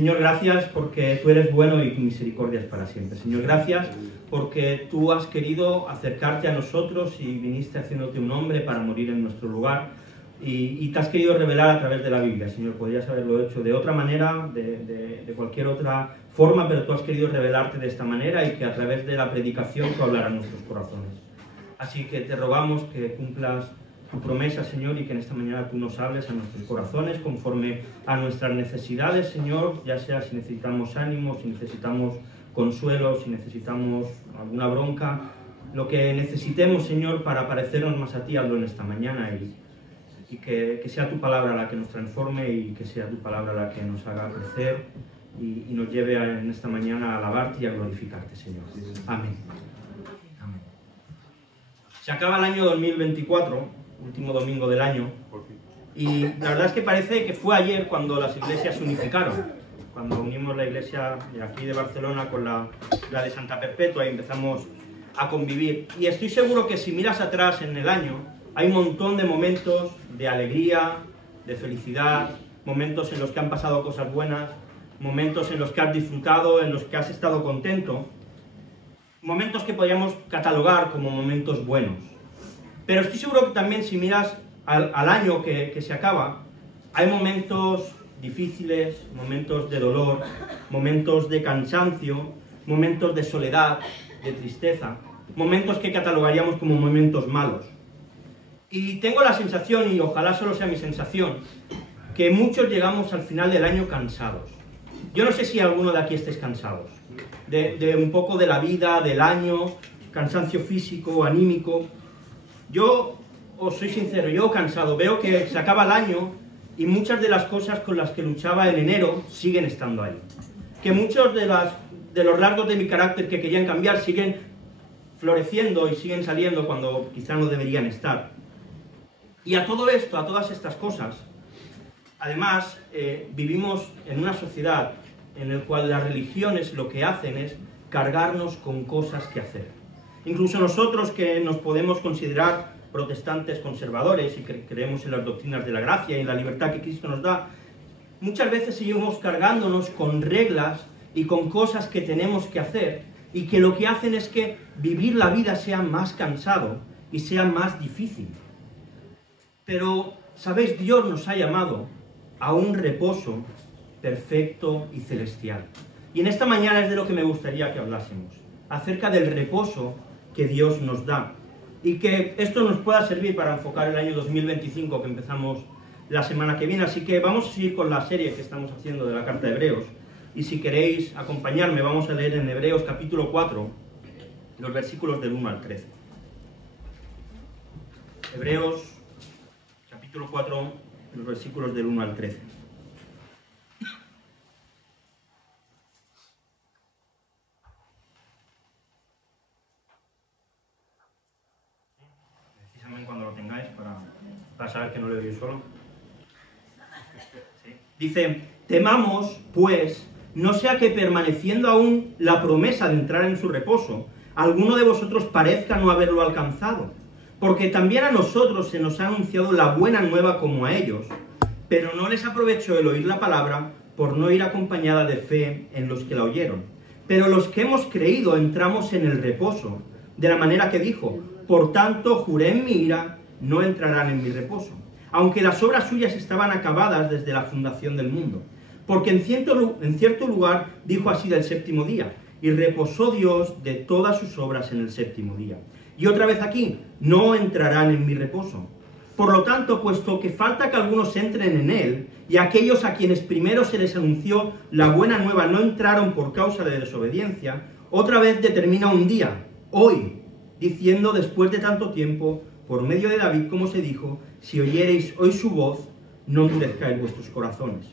Señor, gracias porque tú eres bueno y tu misericordia es para siempre. Señor, gracias porque tú has querido acercarte a nosotros y viniste haciéndote un hombre para morir en nuestro lugar y te has querido revelar a través de la Biblia. Señor, podrías haberlo hecho de otra manera, de cualquier otra forma, pero tú has querido revelarte de esta manera y que a través de la predicación tú hablaras a nuestros corazones. Así que te rogamos que cumplas tu promesa, Señor, y que en esta mañana tú nos hables a nuestros corazones conforme a nuestras necesidades, Señor, ya sea si necesitamos ánimo, si necesitamos consuelo, si necesitamos alguna bronca, lo que necesitemos, Señor, para parecernos más a ti, hazlo en esta mañana y que sea tu palabra la que nos transforme y que sea tu palabra la que nos haga crecer y nos lleve en esta mañana a alabarte y a glorificarte, Señor. Amén. Amén. Se acaba el año 2024, último domingo del año, y la verdad es que parece que fue ayer cuando las iglesias se unificaron, cuando unimos la iglesia de aquí de Barcelona con la de Santa Perpetua y empezamos a convivir. Y estoy seguro que si miras atrás en el año, hay un montón de momentos de alegría, de felicidad, momentos en los que han pasado cosas buenas, momentos en los que has disfrutado, en los que has estado contento, momentos que podríamos catalogar como momentos buenos. Pero estoy seguro que también si miras al año que se acaba, hay momentos difíciles, momentos de dolor, momentos de cansancio, momentos de soledad, de tristeza, momentos que catalogaríamos como momentos malos. Y tengo la sensación, y ojalá solo sea mi sensación, que muchos llegamos al final del año cansados. Yo no sé si alguno de aquí estéis cansados, de un poco de la vida, del año, cansancio físico, anímico. Yo os soy sincero, yo cansado, veo que se acaba el año y muchas de las cosas con las que luchaba en enero siguen estando ahí. Que muchos de los rasgos de mi carácter que querían cambiar siguen floreciendo y siguen saliendo cuando quizá no deberían estar. Y a todo esto, a todas estas cosas, además vivimos en una sociedad en la cual las religiones lo que hacen es cargarnos con cosas que hacer. Incluso nosotros que nos podemos considerar protestantes conservadores y que creemos en las doctrinas de la gracia y en la libertad que Cristo nos da, muchas veces seguimos cargándonos con reglas y con cosas que tenemos que hacer y que lo que hacen es que vivir la vida sea más cansado y sea más difícil. Pero, ¿sabéis? Dios nos ha llamado a un reposo perfecto y celestial. Y en esta mañana es de lo que me gustaría que hablásemos, acerca del reposo que Dios nos da. Y que esto nos pueda servir para enfocar el año 2025 que empezamos la semana que viene. Así que vamos a seguir con la serie que estamos haciendo de la carta de Hebreos. Y si queréis acompañarme, vamos a leer en Hebreos capítulo 4, los versículos del 1 al 13. Hebreos capítulo 4, los versículos del 1 al 13. Cuando lo tengáis para saber que no lo leo yo solo. ¿Sí? Dice: temamos, pues, no sea que permaneciendo aún la promesa de entrar en su reposo, alguno de vosotros parezca no haberlo alcanzado, porque también a nosotros se nos ha anunciado la buena nueva como a ellos, pero no les aprovechó el oír la palabra por no ir acompañada de fe en los que la oyeron. Pero los que hemos creído entramos en el reposo, de la manera que dijo: por tanto, juré en mi ira, no entrarán en mi reposo, aunque las obras suyas estaban acabadas desde la fundación del mundo. Porque en cierto lugar dijo así del séptimo día, y reposó Dios de todas sus obras en el séptimo día. Y otra vez aquí, no entrarán en mi reposo. Por lo tanto, puesto que falta que algunos entren en él, y aquellos a quienes primero se les anunció la buena nueva no entraron por causa de desobediencia, otra vez determina un día, hoy, diciendo después de tanto tiempo, por medio de David, como se dijo: si oyereis hoy su voz, no endurezcáis vuestros corazones.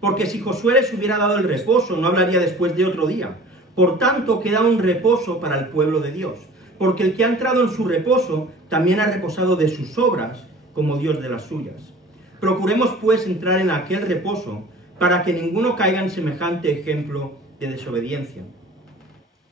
Porque si Josué les hubiera dado el reposo, no hablaría después de otro día. Por tanto, queda un reposo para el pueblo de Dios. Porque el que ha entrado en su reposo, también ha reposado de sus obras, como Dios de las suyas. Procuremos, pues, entrar en aquel reposo, para que ninguno caiga en semejante ejemplo de desobediencia.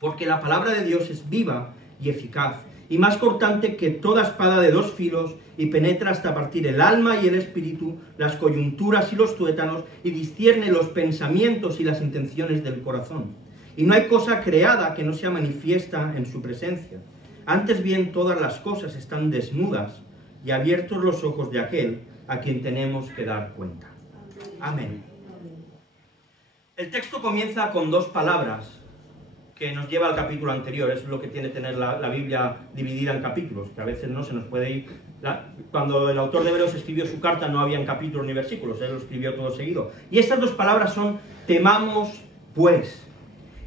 Porque la palabra de Dios es viva y eficaz, y más cortante que toda espada de dos filos, y penetra hasta partir el alma y el espíritu, las coyunturas y los tuétanos, y discierne los pensamientos y las intenciones del corazón. Y no hay cosa creada que no sea manifiesta en su presencia. Antes bien, todas las cosas están desnudas y abiertos los ojos de aquel a quien tenemos que dar cuenta. Amén. El texto comienza con dos palabras que nos lleva al capítulo anterior. Es lo que tiene tener la Biblia dividida en capítulos, que a veces no se nos puede ir. Cuando el autor de Hebreos escribió su carta no habían capítulos ni versículos, él lo escribió todo seguido. Y estas dos palabras son temamos pues.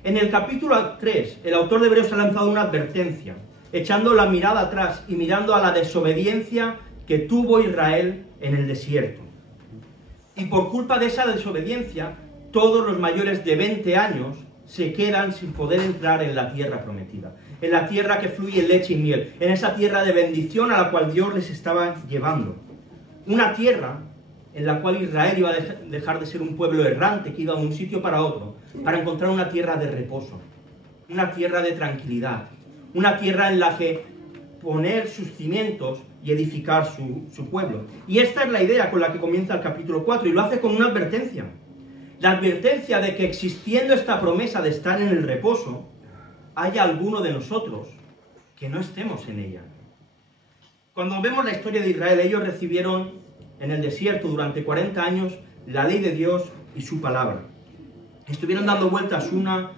En el capítulo 3, el autor de Hebreos ha lanzado una advertencia, echando la mirada atrás y mirando a la desobediencia que tuvo Israel en el desierto. Y por culpa de esa desobediencia, todos los mayores de 20 años se quedan sin poder entrar en la tierra prometida, en la tierra que fluye leche y miel, en esa tierra de bendición a la cual Dios les estaba llevando. Una tierra en la cual Israel iba a dejar de ser un pueblo errante que iba de un sitio para otro, para encontrar una tierra de reposo, una tierra de tranquilidad, una tierra en la que poner sus cimientos y edificar su pueblo. Y esta es la idea con la que comienza el capítulo 4, y lo hace con una advertencia. La advertencia de que existiendo esta promesa de estar en el reposo, haya alguno de nosotros que no estemos en ella. Cuando vemos la historia de Israel, ellos recibieron en el desierto durante 40 años la ley de Dios y su palabra. Estuvieron dando vueltas una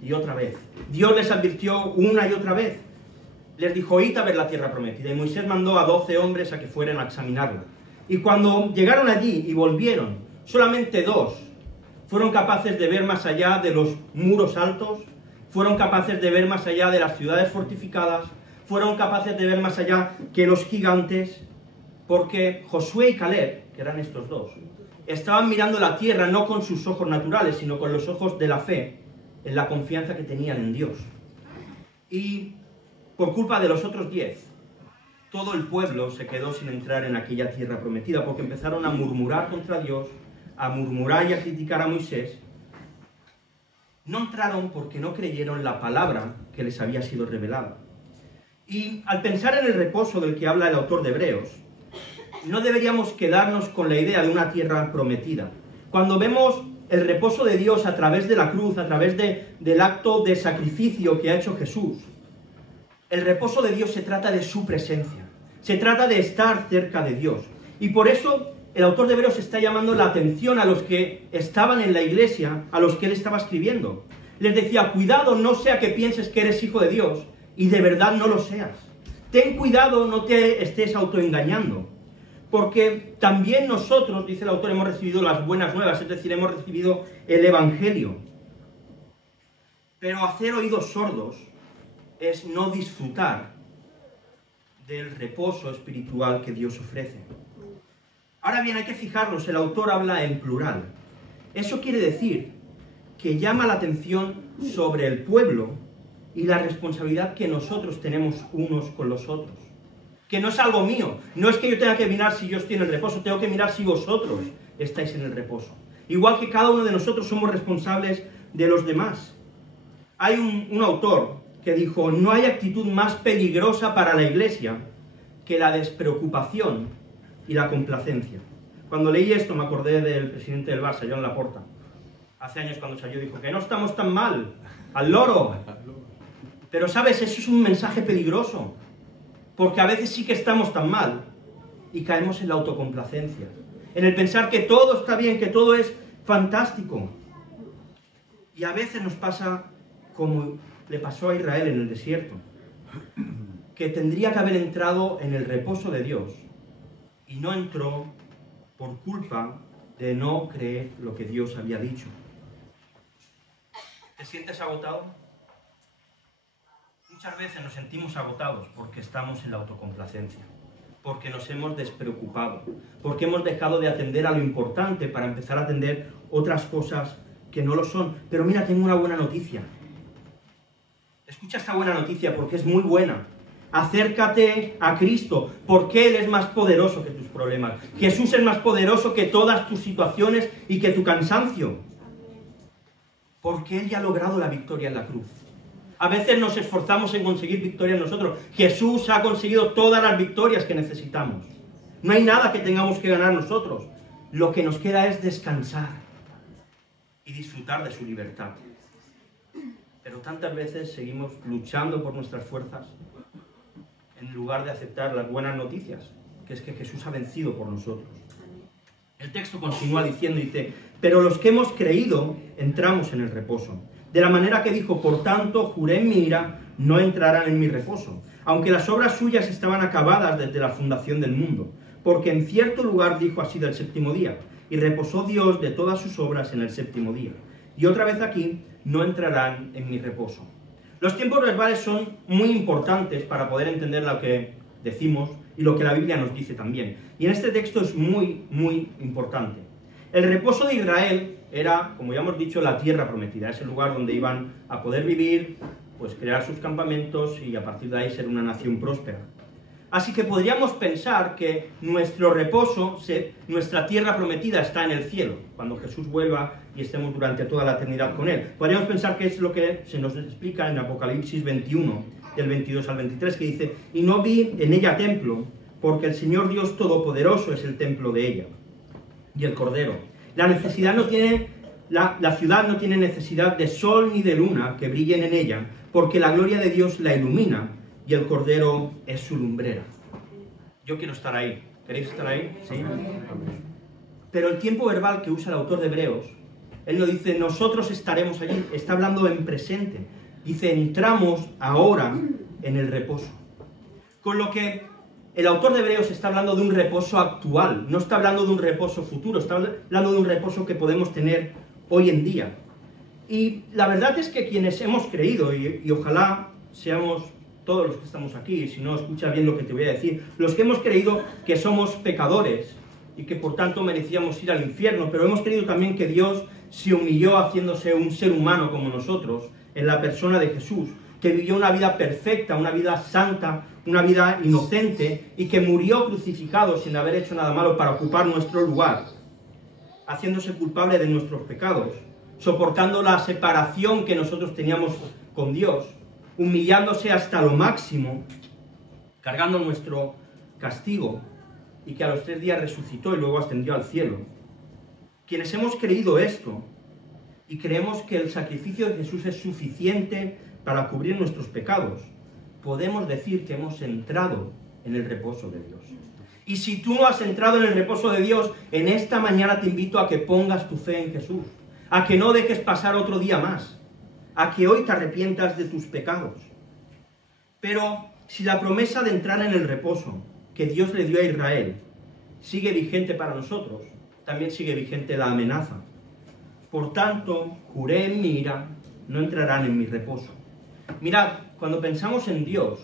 y otra vez. Dios les advirtió una y otra vez. Les dijo, id a ver la tierra prometida. Y Moisés mandó a 12 hombres a que fueran a examinarla. Y cuando llegaron allí y volvieron, solamente 2 fueron capaces de ver más allá de los muros altos, fueron capaces de ver más allá de las ciudades fortificadas, fueron capaces de ver más allá que los gigantes, porque Josué y Caleb, que eran estos 2, estaban mirando la tierra no con sus ojos naturales, sino con los ojos de la fe, en la confianza que tenían en Dios. Y por culpa de los otros 10, todo el pueblo se quedó sin entrar en aquella tierra prometida, porque empezaron a murmurar contra Dios, a murmurar y a criticar a Moisés. No entraron porque no creyeron la palabra que les había sido revelada. Y al pensar en el reposo del que habla el autor de Hebreos, no deberíamos quedarnos con la idea de una tierra prometida. Cuando vemos el reposo de Dios a través de la cruz, a través del acto de sacrificio que ha hecho Jesús, el reposo de Dios se trata de su presencia, se trata de estar cerca de Dios. Y por eso el autor de Hebreos está llamando la atención a los que estaban en la iglesia, a los que él estaba escribiendo. Les decía, cuidado, no sea que pienses que eres hijo de Dios y de verdad no lo seas. Ten cuidado, no te estés autoengañando. Porque también nosotros, dice el autor, hemos recibido las buenas nuevas, es decir, hemos recibido el Evangelio. Pero hacer oídos sordos es no disfrutar del reposo espiritual que Dios ofrece. Ahora bien, hay que fijarnos, el autor habla en plural. Eso quiere decir que llama la atención sobre el pueblo y la responsabilidad que nosotros tenemos unos con los otros. Que no es algo mío, no es que yo tenga que mirar si yo estoy en el reposo, tengo que mirar si vosotros estáis en el reposo. Igual que cada uno de nosotros somos responsables de los demás. Hay un autor que dijo, no hay actitud más peligrosa para la iglesia que la despreocupación y la complacencia. Cuando leí esto me acordé del presidente del Barça, Joan Laporta. Hace años cuando salió dijo que no estamos tan mal, al loro. Pero sabes, eso es un mensaje peligroso, porque a veces sí que estamos tan mal y caemos en la autocomplacencia, en el pensar que todo está bien, que todo es fantástico. Y a veces nos pasa como le pasó a Israel en el desierto, que tendría que haber entrado en el reposo de Dios y no entró por culpa de no creer lo que Dios había dicho. ¿Te sientes agotado? Muchas veces nos sentimos agotados porque estamos en la autocomplacencia, porque nos hemos despreocupado, porque hemos dejado de atender a lo importante para empezar a atender otras cosas que no lo son. Pero mira, tengo una buena noticia. Escucha esta buena noticia porque es muy buena. Acércate a Cristo, porque Él es más poderoso que tus problemas. Jesús es más poderoso que todas tus situaciones y que tu cansancio. Porque Él ya ha logrado la victoria en la cruz. A veces nos esforzamos en conseguir victorias nosotros. Jesús ha conseguido todas las victorias que necesitamos. No hay nada que tengamos que ganar nosotros. Lo que nos queda es descansar y disfrutar de su libertad. Pero tantas veces seguimos luchando por nuestras fuerzas en lugar de aceptar las buenas noticias, que es que Jesús ha vencido por nosotros. El texto continúa diciendo, dice, pero los que hemos creído entramos en el reposo. De la manera que dijo, por tanto, juré en mi ira, no entrarán en mi reposo, aunque las obras suyas estaban acabadas desde la fundación del mundo. Porque en cierto lugar dijo así del séptimo día, y reposó Dios de todas sus obras en el séptimo día. Y otra vez aquí, no entrarán en mi reposo. Los tiempos verbales son muy importantes para poder entender lo que decimos y lo que la Biblia nos dice también. Y en este texto es muy, muy importante. El reposo de Israel era, como ya hemos dicho, la tierra prometida, ese lugar donde iban a poder vivir, pues crear sus campamentos y a partir de ahí ser una nación próspera. Así que podríamos pensar que nuestro reposo, nuestra tierra prometida está en el cielo, cuando Jesús vuelva y estemos durante toda la eternidad con Él. Podríamos pensar que es lo que se nos explica en Apocalipsis 21, del 22 al 23, que dice, y no vi en ella templo, porque el Señor Dios Todopoderoso es el templo de ella, y el Cordero. La ciudad no tiene necesidad de sol ni de luna que brillen en ella, porque la gloria de Dios la ilumina, y el Cordero es su lumbrera. Yo quiero estar ahí. ¿Queréis estar ahí? ¿Sí? Pero el tiempo verbal que usa el autor de Hebreos, él no dice, nosotros estaremos allí, está hablando en presente. Dice, entramos ahora en el reposo. Con lo que el autor de Hebreos está hablando de un reposo actual, no está hablando de un reposo futuro, está hablando de un reposo que podemos tener hoy en día. Y la verdad es que quienes hemos creído, y ojalá seamos todos los que estamos aquí, si no escucha bien lo que te voy a decir, los que hemos creído que somos pecadores y que por tanto merecíamos ir al infierno, pero hemos creído también que Dios se humilló haciéndose un ser humano como nosotros, en la persona de Jesús, que vivió una vida perfecta, una vida santa, una vida inocente, y que murió crucificado sin haber hecho nada malo para ocupar nuestro lugar, haciéndose culpable de nuestros pecados, soportando la separación que nosotros teníamos con Dios, humillándose hasta lo máximo, cargando nuestro castigo, y que a los 3 días resucitó y luego ascendió al cielo. Quienes hemos creído esto, y creemos que el sacrificio de Jesús es suficiente para cubrir nuestros pecados, podemos decir que hemos entrado en el reposo de Dios. Y si tú no has entrado en el reposo de Dios, en esta mañana te invito a que pongas tu fe en Jesús, a que no dejes pasar otro día más, a que hoy te arrepientas de tus pecados. Pero si la promesa de entrar en el reposo que Dios le dio a Israel sigue vigente para nosotros, también sigue vigente la amenaza. Por tanto, juré en mi ira, no entrarán en mi reposo. Mirad, cuando pensamos en Dios,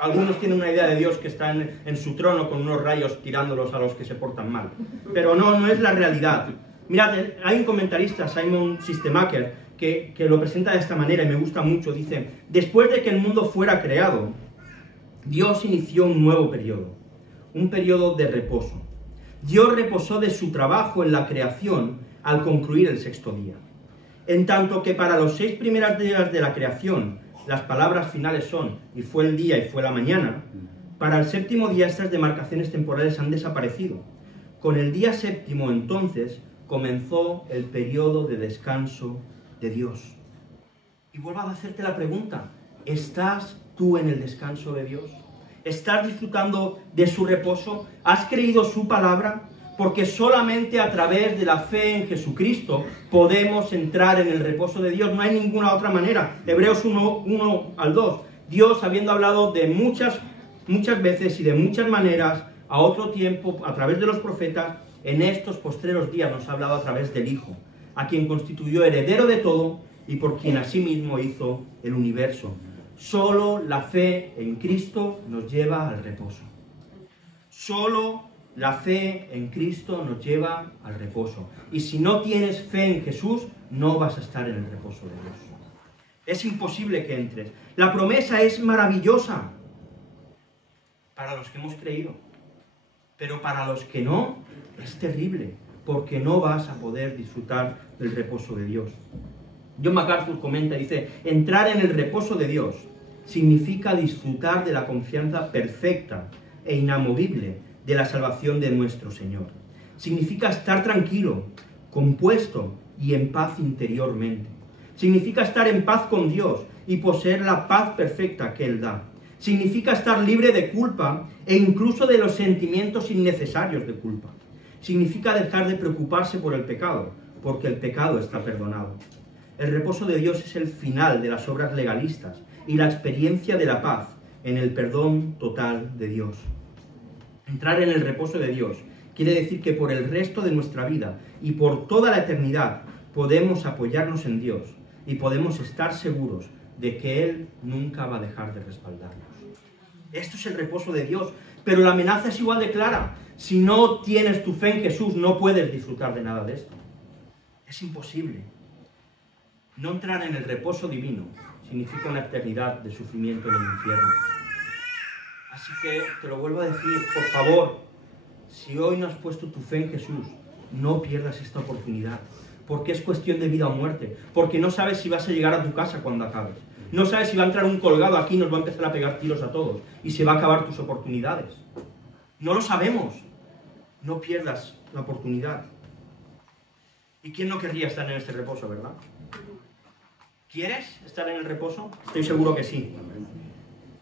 algunos tienen una idea de Dios que está en su trono con unos rayos tirándolos a los que se portan mal. Pero no es la realidad. Mirad, hay un comentarista, Simon Systemacher, que lo presenta de esta manera y me gusta mucho. Dice, después de que el mundo fuera creado, Dios inició un nuevo periodo, un periodo de reposo. Dios reposó de su trabajo en la creación al concluir el 6º día. En tanto que para los 6 primeros días de la creación, las palabras finales son, y fue el día y fue la mañana, para el 7º día estas demarcaciones temporales han desaparecido. Con el día 7º, entonces, comenzó el periodo de descanso de Dios. Y vuelvo a hacerte la pregunta, ¿estás tú en el descanso de Dios? ¿Estás disfrutando de su reposo? ¿Has creído su palabra? Porque solamente a través de la fe en Jesucristo podemos entrar en el reposo de Dios. No hay ninguna otra manera. Hebreos 1 al 2. Dios, habiendo hablado de muchas veces y de muchas maneras, a otro tiempo, a través de los profetas, en estos postreros días nos ha hablado a través del Hijo, a quien constituyó heredero de todo y por quien asimismo hizo el universo. Solo la fe en Cristo nos lleva al reposo. Solo la fe en Cristo nos lleva al reposo. Y si no tienes fe en Jesús, no vas a estar en el reposo de Dios. Es imposible que entres. La promesa es maravillosa para los que hemos creído. Pero para los que no, es terrible, porque no vas a poder disfrutar del reposo de Dios. John MacArthur comenta, dice, entrar en el reposo de Dios significa disfrutar de la confianza perfecta e inamovible de la salvación de nuestro Señor. Significa estar tranquilo, compuesto y en paz interiormente. Significa estar en paz con Dios y poseer la paz perfecta que Él da. Significa estar libre de culpa e incluso de los sentimientos innecesarios de culpa. Significa dejar de preocuparse por el pecado, porque el pecado está perdonado. El reposo de Dios es el final de las obras legalistas y la experiencia de la paz en el perdón total de Dios. Entrar en el reposo de Dios quiere decir que por el resto de nuestra vida y por toda la eternidad podemos apoyarnos en Dios y podemos estar seguros de que Él nunca va a dejar de respaldarnos. Esto es el reposo de Dios, pero la amenaza es igual de clara. Si no tienes tu fe en Jesús, no puedes disfrutar de nada de esto. Es imposible. No entrar en el reposo divino significa una eternidad de sufrimiento en el infierno. Así que te lo vuelvo a decir, por favor, si hoy no has puesto tu fe en Jesús, no pierdas esta oportunidad, porque es cuestión de vida o muerte, porque no sabes si vas a llegar a tu casa cuando acabes, no sabes si va a entrar un colgado aquí y nos va a empezar a pegar tiros a todos, y se va a acabar tus oportunidades. No lo sabemos. No pierdas la oportunidad. ¿Y quién no querría estar en este reposo, verdad? ¿Quieres estar en el reposo? Estoy seguro que sí.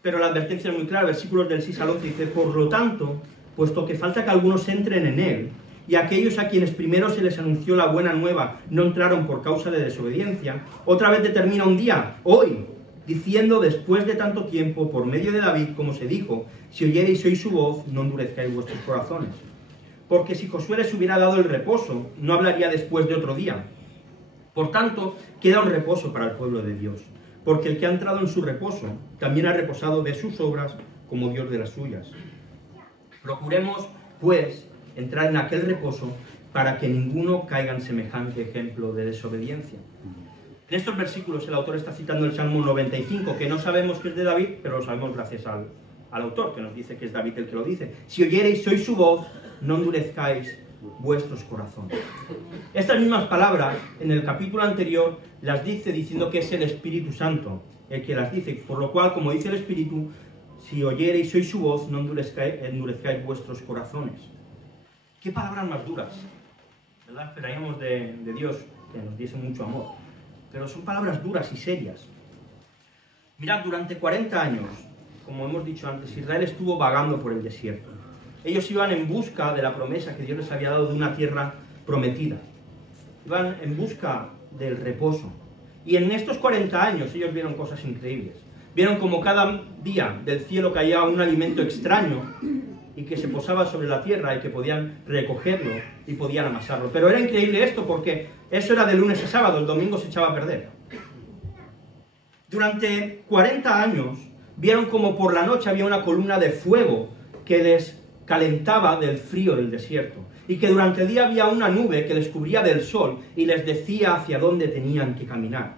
Pero la advertencia es muy clara, versículos del 6 al 11 dice, por lo tanto, puesto que falta que algunos entren en él, y aquellos a quienes primero se les anunció la buena nueva no entraron por causa de desobediencia, otra vez determina un día, hoy, diciendo después de tanto tiempo, por medio de David, como se dijo, si oyereis hoy su voz, no endurezcáis vuestros corazones. Porque si Josué les hubiera dado el reposo, no hablaría después de otro día. Por tanto, queda un reposo para el pueblo de Dios, porque el que ha entrado en su reposo también ha reposado de sus obras como Dios de las suyas. Procuremos, pues, entrar en aquel reposo para que ninguno caiga en semejante ejemplo de desobediencia. En estos versículos el autor está citando el Salmo 95, que no sabemos que es de David, pero lo sabemos gracias al autor, que nos dice que es David el que lo dice. Si oyereis hoy su voz, no endurezcáis vuestros corazones. Estas mismas palabras, en el capítulo anterior, las dice diciendo que es el Espíritu Santo el que las dice, por lo cual, como dice el Espíritu, si oyereis hoy su voz, no endurezcáis vuestros corazones. ¿Qué palabras más duras? ¿Verdad? Esperaríamos de Dios que nos diese mucho amor. Pero son palabras duras y serias. Mirad, durante 40 años, como hemos dicho antes, Israel estuvo vagando por el desierto. Ellos iban en busca de la promesa que Dios les había dado de una tierra prometida. Iban en busca del reposo. Y en estos 40 años ellos vieron cosas increíbles. Vieron como cada día del cielo caía un alimento extraño y que se posaba sobre la tierra y que podían recogerlo y podían amasarlo. Pero era increíble esto porque eso era de lunes a sábado, el domingo se echaba a perder. Durante 40 años vieron como por la noche había una columna de fuego que les calentaba del frío del desierto y que durante el día había una nube que les cubría del sol y les decía hacia dónde tenían que caminar.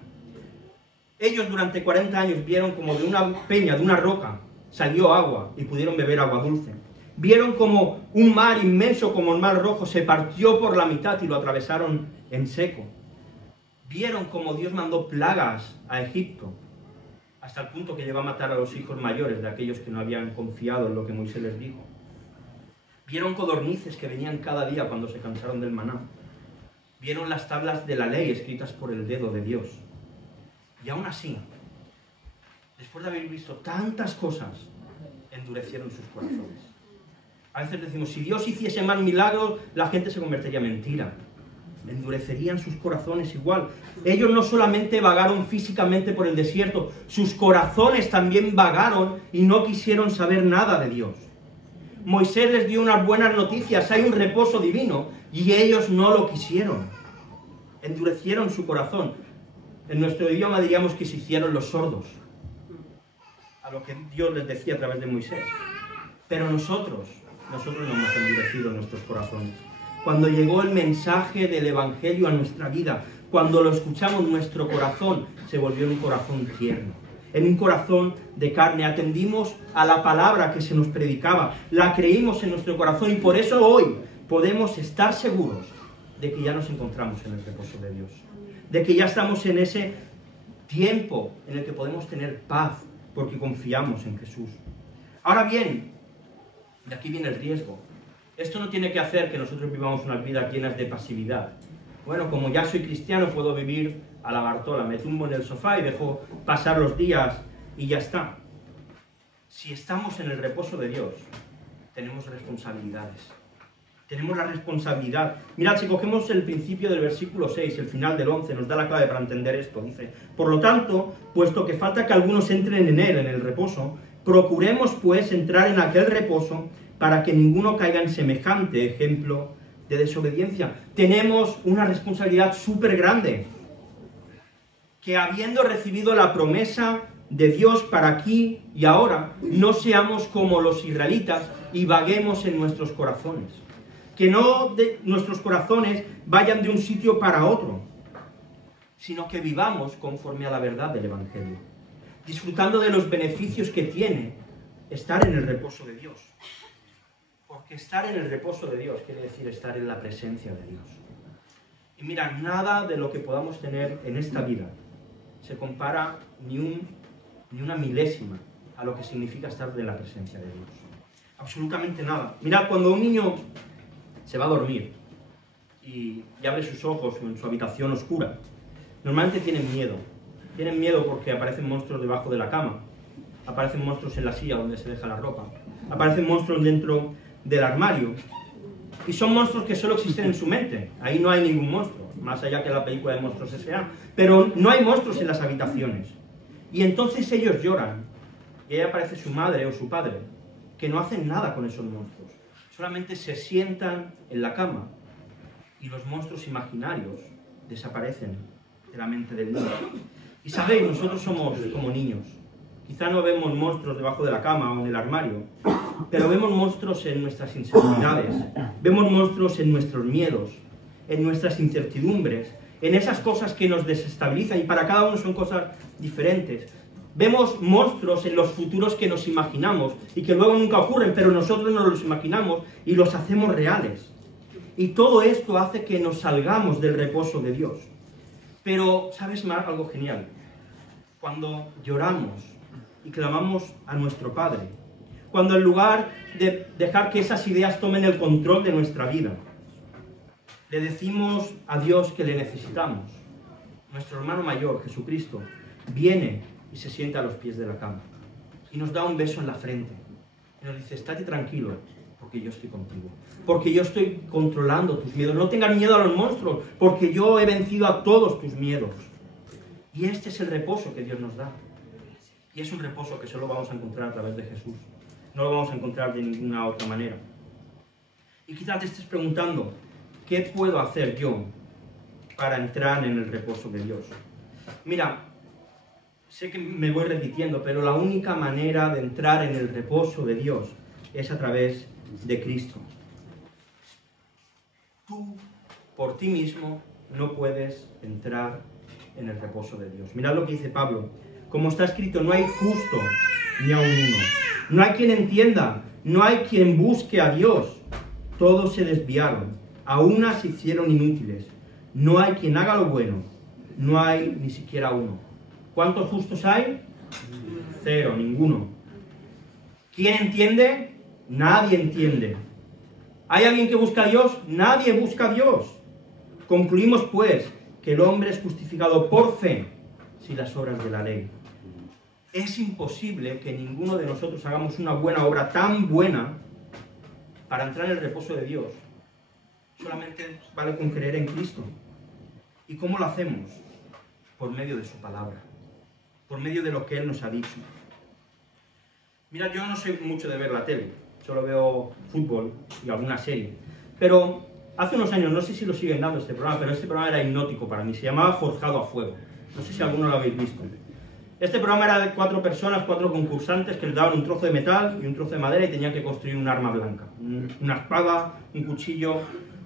Ellos durante 40 años vieron como de una peña, de una roca, salió agua y pudieron beber agua dulce. Vieron como un mar inmenso como el Mar Rojo se partió por la mitad y lo atravesaron en seco. Vieron como Dios mandó plagas a Egipto, hasta el punto que llegó a matar a los hijos mayores de aquellos que no habían confiado en lo que Moisés les dijo. Vieron codornices que venían cada día cuando se cansaron del maná. Vieron las tablas de la ley escritas por el dedo de Dios. Y aún así, después de haber visto tantas cosas, endurecieron sus corazones. A veces decimos, si Dios hiciese más milagros, la gente se convertiría en mentira. Endurecerían sus corazones igual. Ellos no solamente vagaron físicamente por el desierto, sus corazones también vagaron y no quisieron saber nada de Dios. Moisés les dio unas buenas noticias, hay un reposo divino, y ellos no lo quisieron. Endurecieron su corazón. En nuestro idioma diríamos que se hicieron los sordos a lo que Dios les decía a través de Moisés. Pero nosotros no hemos endurecido nuestros corazones. Cuando llegó el mensaje del Evangelio a nuestra vida, cuando lo escuchamos, nuestro corazón se volvió en un corazón tierno, en un corazón de carne. Atendimos a la palabra que se nos predicaba, la creímos en nuestro corazón y por eso hoy podemos estar seguros de que ya nos encontramos en el reposo de Dios. de que ya estamos en ese tiempo en el que podemos tener paz, porque confiamos en Jesús. Ahora bien, de aquí viene el riesgo. Esto no tiene que hacer que nosotros vivamos unas vidas llenas de pasividad. Bueno, como ya soy cristiano, puedo vivir a la Bartola, me tumbo en el sofá y dejo pasar los días y ya está. Si estamos en el reposo de Dios, tenemos responsabilidades. Tenemos la responsabilidad. Mirad, si cogemos el principio del versículo 6, el final del 11, nos da la clave para entender esto. Dice, por lo tanto, puesto que falta que algunos entren en él, en el reposo, procuremos pues entrar en aquel reposo para que ninguno caiga en semejante ejemplo de desobediencia. Tenemos una responsabilidad súper grande, que habiendo recibido la promesa de Dios para aquí y ahora, no seamos como los israelitas y vaguemos en nuestros corazones. Que no nuestros corazones vayan de un sitio para otro, sino que vivamos conforme a la verdad del Evangelio, disfrutando de los beneficios que tiene estar en el reposo de Dios. Porque estar en el reposo de Dios quiere decir estar en la presencia de Dios. Y mira, nada de lo que podamos tener en esta vida se compara ni una milésima a lo que significa estar en la presencia de Dios. Absolutamente nada. Mirad, cuando un niño se va a dormir y abre sus ojos en su habitación oscura, normalmente tienen miedo. Tienen miedo porque aparecen monstruos debajo de la cama, aparecen monstruos en la silla donde se deja la ropa, aparecen monstruos dentro del armario, y son monstruos que solo existen en su mente. Ahí no hay ningún monstruo, más allá que la película de Monstruos S.A. Pero no hay monstruos en las habitaciones. Y entonces ellos lloran, y ahí aparece su madre o su padre, que no hacen nada con esos monstruos. Solamente se sientan en la cama, y los monstruos imaginarios desaparecen de la mente del niño. Y sabéis, nosotros somos como niños. Quizá no vemos monstruos debajo de la cama o en el armario, pero vemos monstruos en nuestras inseguridades, vemos monstruos en nuestros miedos, en nuestras incertidumbres, en esas cosas que nos desestabilizan, y para cada uno son cosas diferentes. Vemos monstruos en los futuros que nos imaginamos y que luego nunca ocurren, pero nosotros nos los imaginamos y los hacemos reales. Y todo esto hace que nos salgamos del reposo de Dios. Pero, ¿sabes más? Algo genial. Cuando lloramos y clamamos a nuestro Padre, cuando en lugar de dejar que esas ideas tomen el control de nuestra vida, le decimos a Dios que le necesitamos, nuestro hermano mayor, Jesucristo, viene y se sienta a los pies de la cama y nos da un beso en la frente y nos dice, estate tranquilo, porque yo estoy contigo, porque yo estoy controlando tus miedos. No tengas miedo a los monstruos, porque yo he vencido a todos tus miedos. Y este es el reposo que Dios nos da. Y es un reposo que solo vamos a encontrar a través de Jesús. No lo vamos a encontrar de ninguna otra manera. Y quizás te estés preguntando, ¿qué puedo hacer yo para entrar en el reposo de Dios? Mira, sé que me voy repitiendo, pero la única manera de entrar en el reposo de Dios es a través de Cristo. Tú, por ti mismo, no puedes entrar en el reposo de Dios. Mirad lo que dice Pablo. Como está escrito, no hay justo ni aun uno. No hay quien entienda, no hay quien busque a Dios. Todos se desviaron, a unas se hicieron inútiles. No hay quien haga lo bueno, no hay ni siquiera uno. ¿Cuántos justos hay? Cero, ninguno. ¿Quién entiende? Nadie entiende. ¿Hay alguien que busca a Dios? Nadie busca a Dios. Concluimos, pues, que el hombre es justificado por fe sin las obras de la ley. Es imposible que ninguno de nosotros hagamos una buena obra tan buena para entrar en el reposo de Dios. Solamente vale con creer en Cristo. ¿Y cómo lo hacemos? Por medio de su palabra, por medio de lo que Él nos ha dicho. Mira, yo no soy mucho de ver la tele, solo veo fútbol y alguna serie. Pero hace unos años, no sé si lo siguen dando este programa, pero este programa era hipnótico para mí, se llamaba Forjado a Fuego. No sé si alguno lo habéis visto. Este programa era de 4 personas, 4 concursantes que les daban un trozo de metal y un trozo de madera y tenían que construir un arma blanca, una espada, un cuchillo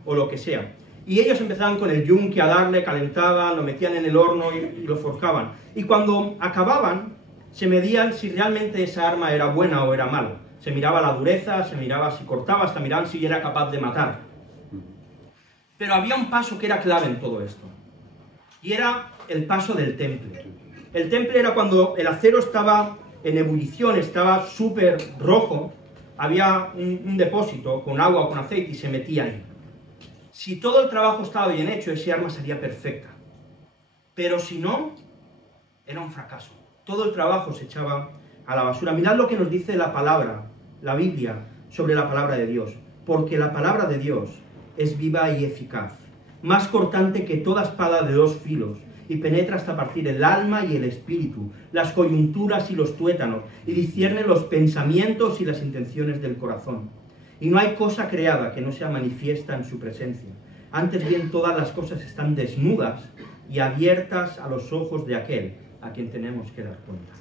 o lo que sea. Y ellos empezaban con el yunque a darle, calentaban, lo metían en el horno y lo forjaban. Y cuando acababan, se medían si realmente esa arma era buena o era mala. Se miraba la dureza, se miraba si cortaba, hasta miraban si era capaz de matar. Pero había un paso que era clave en todo esto. y era el paso del temple. El temple era cuando el acero estaba en ebullición, estaba súper rojo, había un depósito con agua o con aceite y se metía ahí. Si todo el trabajo estaba bien hecho, ese arma sería perfecta. Pero si no, era un fracaso. Todo el trabajo se echaba a la basura. Mirad lo que nos dice la palabra, la Biblia, sobre la palabra de Dios. Porque la palabra de Dios es viva y eficaz, más cortante que toda espada de dos filos, y penetra hasta partir el alma y el espíritu, las coyunturas y los tuétanos, y discierne los pensamientos y las intenciones del corazón. Y no hay cosa creada que no sea manifiesta en su presencia. Antes bien, todas las cosas están desnudas y abiertas a los ojos de aquel a quien tenemos que dar cuenta.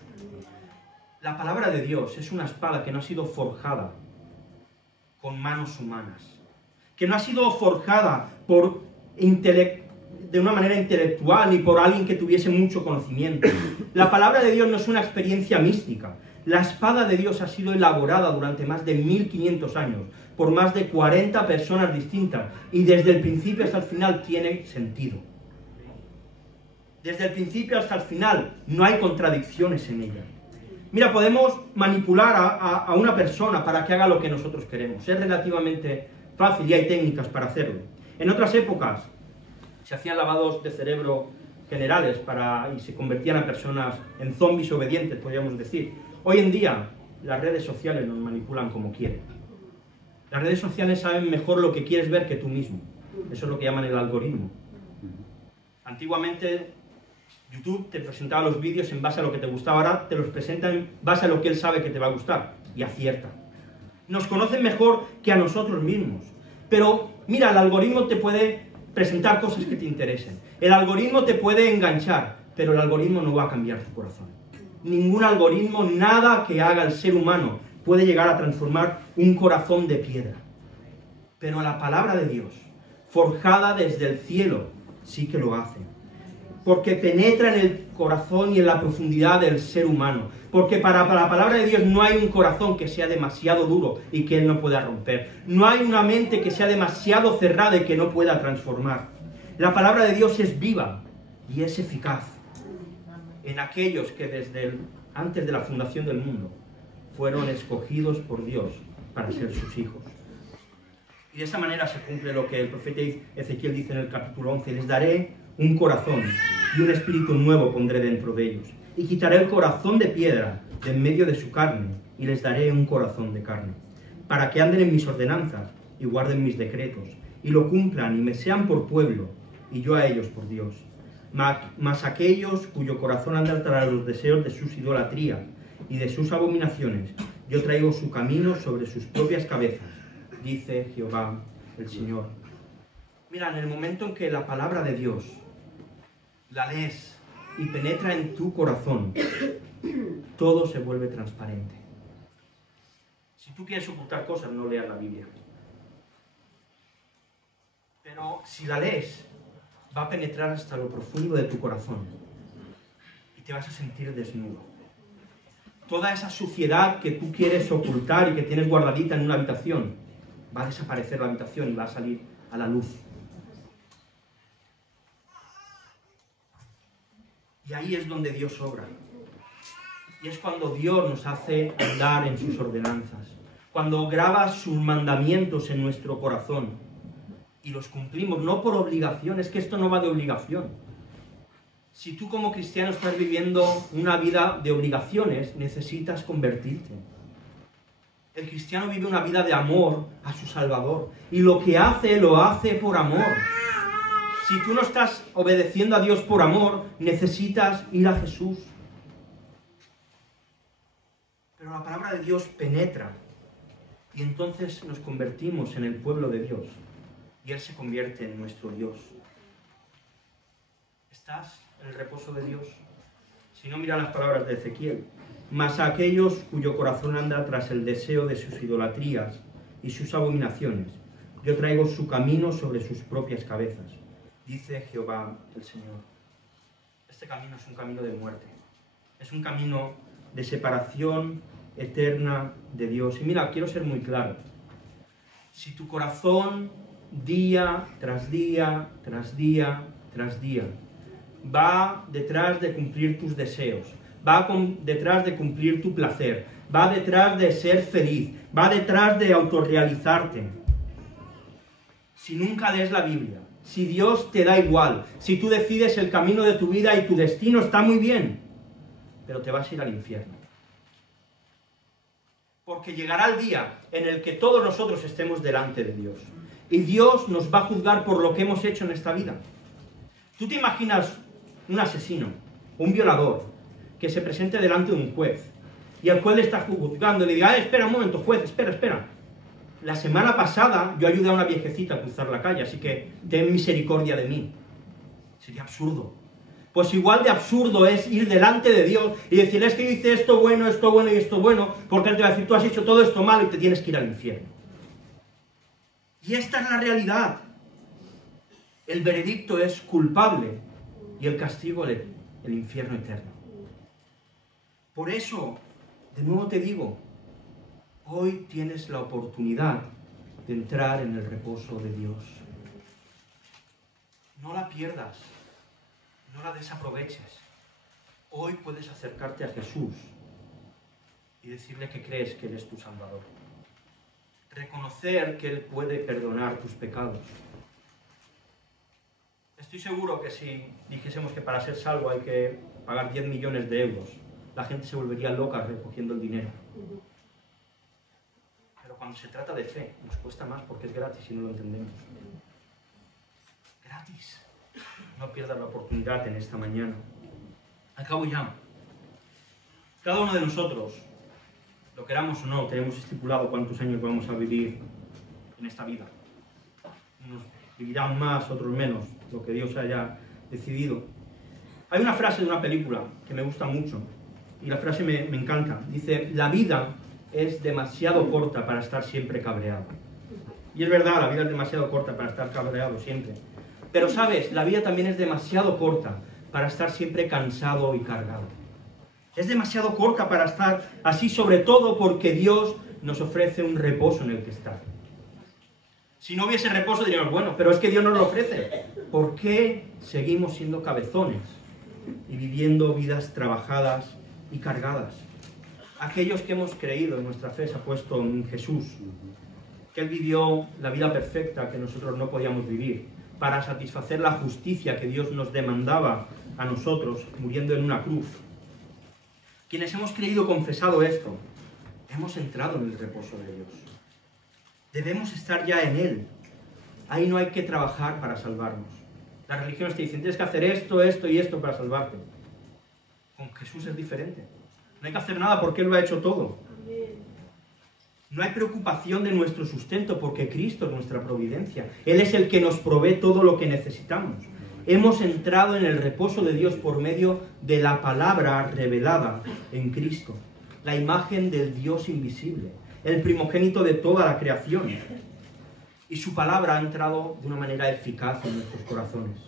La palabra de Dios es una espada que no ha sido forjada con manos humanas, que no ha sido forjada de una manera intelectual ni por alguien que tuviese mucho conocimiento. La palabra de Dios no es una experiencia mística. La espada de Dios ha sido elaborada durante más de 1500 años por más de 40 personas distintas y desde el principio hasta el final tiene sentido. Desde el principio hasta el final no hay contradicciones en ella. Mira, podemos manipular a una persona para que haga lo que nosotros queremos. Es relativamente fácil y hay técnicas para hacerlo. En otras épocas se hacían lavados de cerebro generales y se convertían a personas en zombies obedientes, podríamos decir. Hoy en día las redes sociales nos manipulan como quieren. Las redes sociales saben mejor lo que quieres ver que tú mismo. Eso es lo que llaman el algoritmo. Antiguamente YouTube te presentaba los vídeos en base a lo que te gustaba, ahora te los presenta en base a lo que él sabe que te va a gustar, y acierta. Nos conocen mejor que a nosotros mismos. Pero mira, el algoritmo te puede presentar cosas que te interesen. El algoritmo te puede enganchar, pero el algoritmo no va a cambiar tu corazón. Ningún algoritmo, nada que haga el ser humano puede llegar a transformar un corazón de piedra. Pero la palabra de Dios, forjada desde el cielo, sí que lo hace. Porque penetra en el corazón y en la profundidad del ser humano. Porque para la palabra de Dios no hay un corazón que sea demasiado duro y que Él no pueda romper. No hay una mente que sea demasiado cerrada y que no pueda transformar. La palabra de Dios es viva y es eficaz en aquellos que antes de la fundación del mundo fueron escogidos por Dios para ser sus hijos. Y de esa manera se cumple lo que el profeta Ezequiel dice en el capítulo 11. Les daré un corazón y un espíritu nuevo pondré dentro de ellos. Y quitaré el corazón de piedra de en medio de su carne y les daré un corazón de carne. Para que anden en mis ordenanzas y guarden mis decretos y lo cumplan y me sean por pueblo y yo a ellos por Dios. Mas aquellos cuyo corazón anda tras los deseos de sus idolatrías y de sus abominaciones, yo traigo su camino sobre sus propias cabezas, dice Jehová el Señor. Mira, en el momento en que la palabra de Dios la lees y penetra en tu corazón, todo se vuelve transparente. Si tú quieres ocultar cosas, no leas la Biblia. Pero si la lees, va a penetrar hasta lo profundo de tu corazón y te vas a sentir desnudo. Toda esa suciedad que tú quieres ocultar y que tienes guardadita en una habitación, va a desaparecer la habitación y va a salir a la luz. Y ahí es donde Dios obra. Y es cuando Dios nos hace andar en sus ordenanzas. Cuando graba sus mandamientos en nuestro corazón. Y los cumplimos, no por obligación, es que esto no va de obligación. Si tú como cristiano estás viviendo una vida de obligaciones, necesitas convertirte. El cristiano vive una vida de amor a su Salvador. Y lo que hace, lo hace por amor. Si tú no estás obedeciendo a Dios por amor, necesitas ir a Jesús. Pero la palabra de Dios penetra y entonces nos convertimos en el pueblo de Dios y Él se convierte en nuestro Dios. ¿Estás en el reposo de Dios? Si no, mira las palabras de Ezequiel. Mas a aquellos cuyo corazón anda tras el deseo de sus idolatrías y sus abominaciones, yo traigo su camino sobre sus propias cabezas, dice Jehová el Señor. Este camino es un camino de muerte. Es un camino de separación eterna de Dios. Y mira, quiero ser muy claro. Si tu corazón día tras día, tras día, tras día, va detrás de cumplir tus deseos, detrás de cumplir tu placer, va detrás de ser feliz, va detrás de autorrealizarte. Si nunca lees la Biblia, si Dios te da igual, si tú decides el camino de tu vida y tu destino, está muy bien, pero te vas a ir al infierno. Porque llegará el día en el que todos nosotros estemos delante de Dios. Y Dios nos va a juzgar por lo que hemos hecho en esta vida. ¿Tú te imaginas un asesino, un violador, que se presente delante de un juez y el juez le está juzgando y le diga, espera un momento, juez, espera. La semana pasada yo ayudé a una viejecita a cruzar la calle, así que ten misericordia de mí. Sería absurdo. Pues igual de absurdo es ir delante de Dios y decirle, es que yo hice esto bueno y esto bueno, porque Él te va a decir, tú has hecho todo esto malo y te tienes que ir al infierno. Y esta es la realidad. El veredicto es culpable y el castigo el infierno eterno. Por eso, de nuevo te digo, hoy tienes la oportunidad de entrar en el reposo de Dios. No la pierdas, no la desaproveches. Hoy puedes acercarte a Jesús y decirle que crees que Él es tu Salvador. Reconocer que Él puede perdonar tus pecados. Estoy seguro que si dijésemos que para ser salvo hay que pagar 10 millones de euros, la gente se volvería loca recogiendo el dinero. Pero cuando se trata de fe, nos cuesta más porque es gratis y no lo entendemos. Gratis. No pierdas la oportunidad en esta mañana. Acabo ya. Cada uno de nosotros, lo queramos o no, tenemos estipulado cuántos años vamos a vivir en esta vida. Unos vivirán más, otros menos, lo que Dios haya decidido. Hay una frase de una película que me gusta mucho, y la frase me encanta. Dice, la vida es demasiado corta para estar siempre cabreado. Y es verdad, la vida es demasiado corta para estar cabreado siempre. Pero sabes, la vida también es demasiado corta para estar siempre cansado y cargado. Es demasiado corta para estar así, sobre todo porque Dios nos ofrece un reposo en el que estar. Si no hubiese reposo diríamos, bueno, pero es que Dios nos lo ofrece. ¿Por qué seguimos siendo cabezones y viviendo vidas trabajadas y cargadas? Aquellos que hemos creído en nuestra fe se ha puesto en Jesús, que Él vivió la vida perfecta que nosotros no podíamos vivir, para satisfacer la justicia que Dios nos demandaba a nosotros, muriendo en una cruz. Quienes hemos creído y confesado esto, hemos entrado en el reposo de Dios. Debemos estar ya en Él. Ahí no hay que trabajar para salvarnos. Las religiones te dicen, tienes que hacer esto, esto y esto para salvarte. Con Jesús es diferente. No hay que hacer nada porque Él lo ha hecho todo. No hay preocupación de nuestro sustento porque Cristo es nuestra providencia. Él es el que nos provee todo lo que necesitamos. Hemos entrado en el reposo de Dios por medio de la palabra revelada en Cristo. La imagen del Dios invisible, el primogénito de toda la creación. Y su palabra ha entrado de una manera eficaz en nuestros corazones.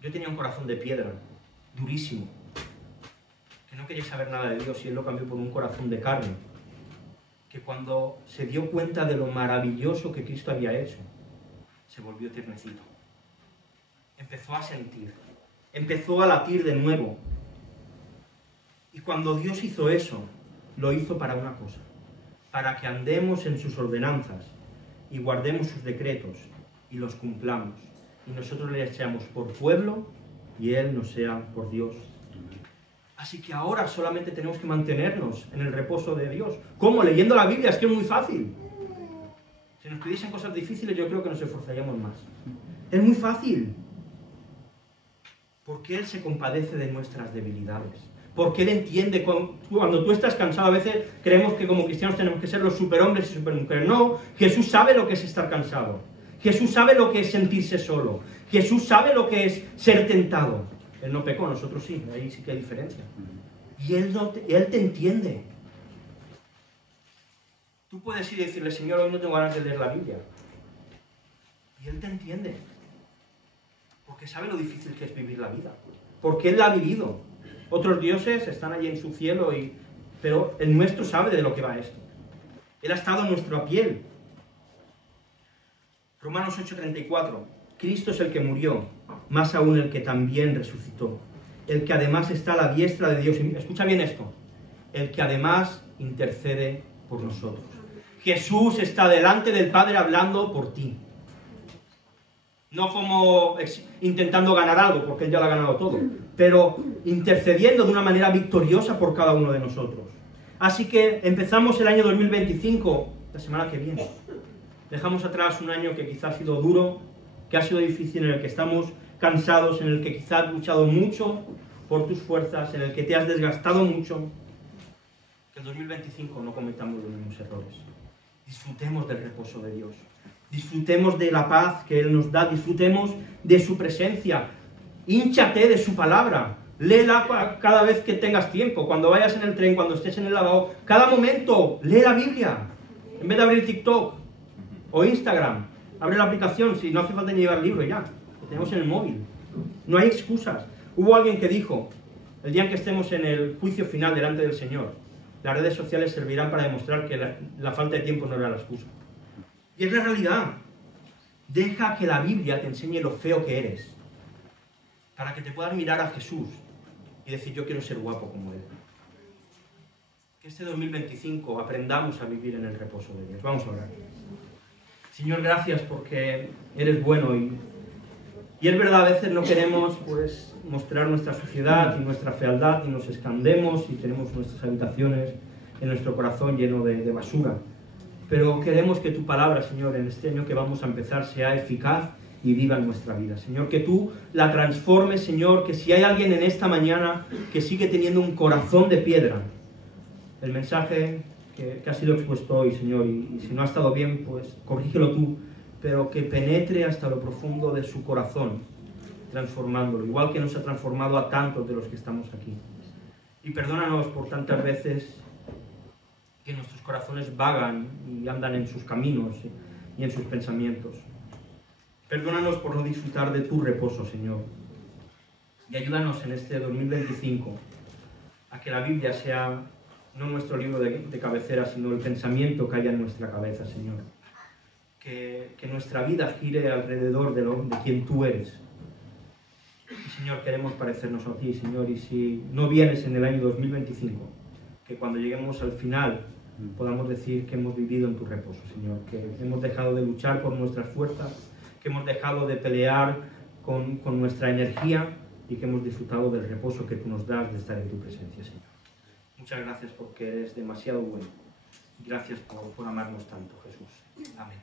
Yo tenía un corazón de piedra, durísimo, que no quería saber nada de Dios y Él lo cambió por un corazón de carne, que cuando se dio cuenta de lo maravilloso que Cristo había hecho, se volvió tiernecito. Empezó a sentir, empezó a latir de nuevo. Y cuando Dios hizo eso, lo hizo para una cosa, para que andemos en sus ordenanzas y guardemos sus decretos y los cumplamos. Y nosotros le seamos por pueblo y Él nos sea por Dios. Así que ahora solamente tenemos que mantenernos en el reposo de Dios. ¿Cómo? Leyendo la Biblia, es que es muy fácil. Si nos pidiesen cosas difíciles, yo creo que nos esforzaríamos más. Es muy fácil. Porque Él se compadece de nuestras debilidades. Porque Él entiende, cuando tú estás cansado, a veces creemos que como cristianos tenemos que ser los superhombres y supermujeres. No, Jesús sabe lo que es estar cansado. Jesús sabe lo que es sentirse solo. Jesús sabe lo que es ser tentado. Él no pecó, nosotros sí, ahí sí que hay diferencia. Y Él te entiende. Tú puedes ir y decirle, Señor, hoy no tengo ganas de leer la Biblia. Y Él te entiende. Porque sabe lo difícil que es vivir la vida. Porque Él la ha vivido. Otros dioses están allí en su cielo, pero el nuestro sabe de lo que va esto. Él ha estado en nuestra piel. Romanos 8:34. Cristo es el que murió, más aún el que también resucitó, el que además está a la diestra de Dios. Y escucha bien esto, el que además intercede por nosotros. Jesús está delante del Padre hablando por ti. No como intentando ganar algo, porque Él ya lo ha ganado todo, pero intercediendo de una manera victoriosa por cada uno de nosotros. Así que empezamos el año 2025, la semana que viene. Dejamos atrás un año que quizá ha sido duro, que ha sido difícil, en el que estamos cansados, en el que quizá has luchado mucho por tus fuerzas, en el que te has desgastado mucho. Que en 2025 no cometamos los mismos errores. Disfrutemos del reposo de Dios. Disfrutemos de la paz que Él nos da. Disfrutemos de su presencia. Hínchate de su palabra. Léela cada vez que tengas tiempo. Cuando vayas en el tren, cuando estés en el lavabo. Cada momento, lee la Biblia. En vez de abrir TikTok o Instagram, abre la aplicación. Si no hace falta ni llevar el libro ya. Lo tenemos en el móvil. No hay excusas. Hubo alguien que dijo, el día en que estemos en el juicio final delante del Señor, las redes sociales servirán para demostrar que la falta de tiempo no era la excusa. Y es la realidad. Deja que la Biblia te enseñe lo feo que eres, para que te puedas mirar a Jesús y decir, yo quiero ser guapo como Él. Que este 2025 aprendamos a vivir en el reposo de Dios. Vamos a orar. Señor, gracias porque eres bueno y es verdad, a veces no queremos pues mostrar nuestra suciedad y nuestra fealdad y nos escondemos y tenemos nuestras habitaciones en nuestro corazón lleno de basura. Pero queremos que tu palabra, Señor, en este año que vamos a empezar, sea eficaz y viva en nuestra vida. Señor, que tú la transformes, Señor, que si hay alguien en esta mañana que sigue teniendo un corazón de piedra, el mensaje que ha sido expuesto hoy, Señor, y si no ha estado bien, pues corrígelo tú, pero que penetre hasta lo profundo de su corazón, transformándolo, igual que nos ha transformado a tantos de los que estamos aquí. Y perdónanos por tantas veces que nuestros corazones vagan y andan en sus caminos y en sus pensamientos. Perdónanos por no disfrutar de tu reposo, Señor. Y ayúdanos en este 2025 a que la Biblia sea no nuestro libro de cabecera, sino el pensamiento que haya en nuestra cabeza, Señor. Que nuestra vida gire alrededor de quien tú eres. Y, Señor, queremos parecernos a ti, Señor, y si no vienes en el año 2025, que cuando lleguemos al final podamos decir que hemos vivido en tu reposo, Señor, que hemos dejado de luchar por nuestras fuerzas, que hemos dejado de pelear con nuestra energía y que hemos disfrutado del reposo que tú nos das de estar en tu presencia, Señor. Muchas gracias porque eres demasiado bueno. Gracias por amarnos tanto, Jesús. Amén.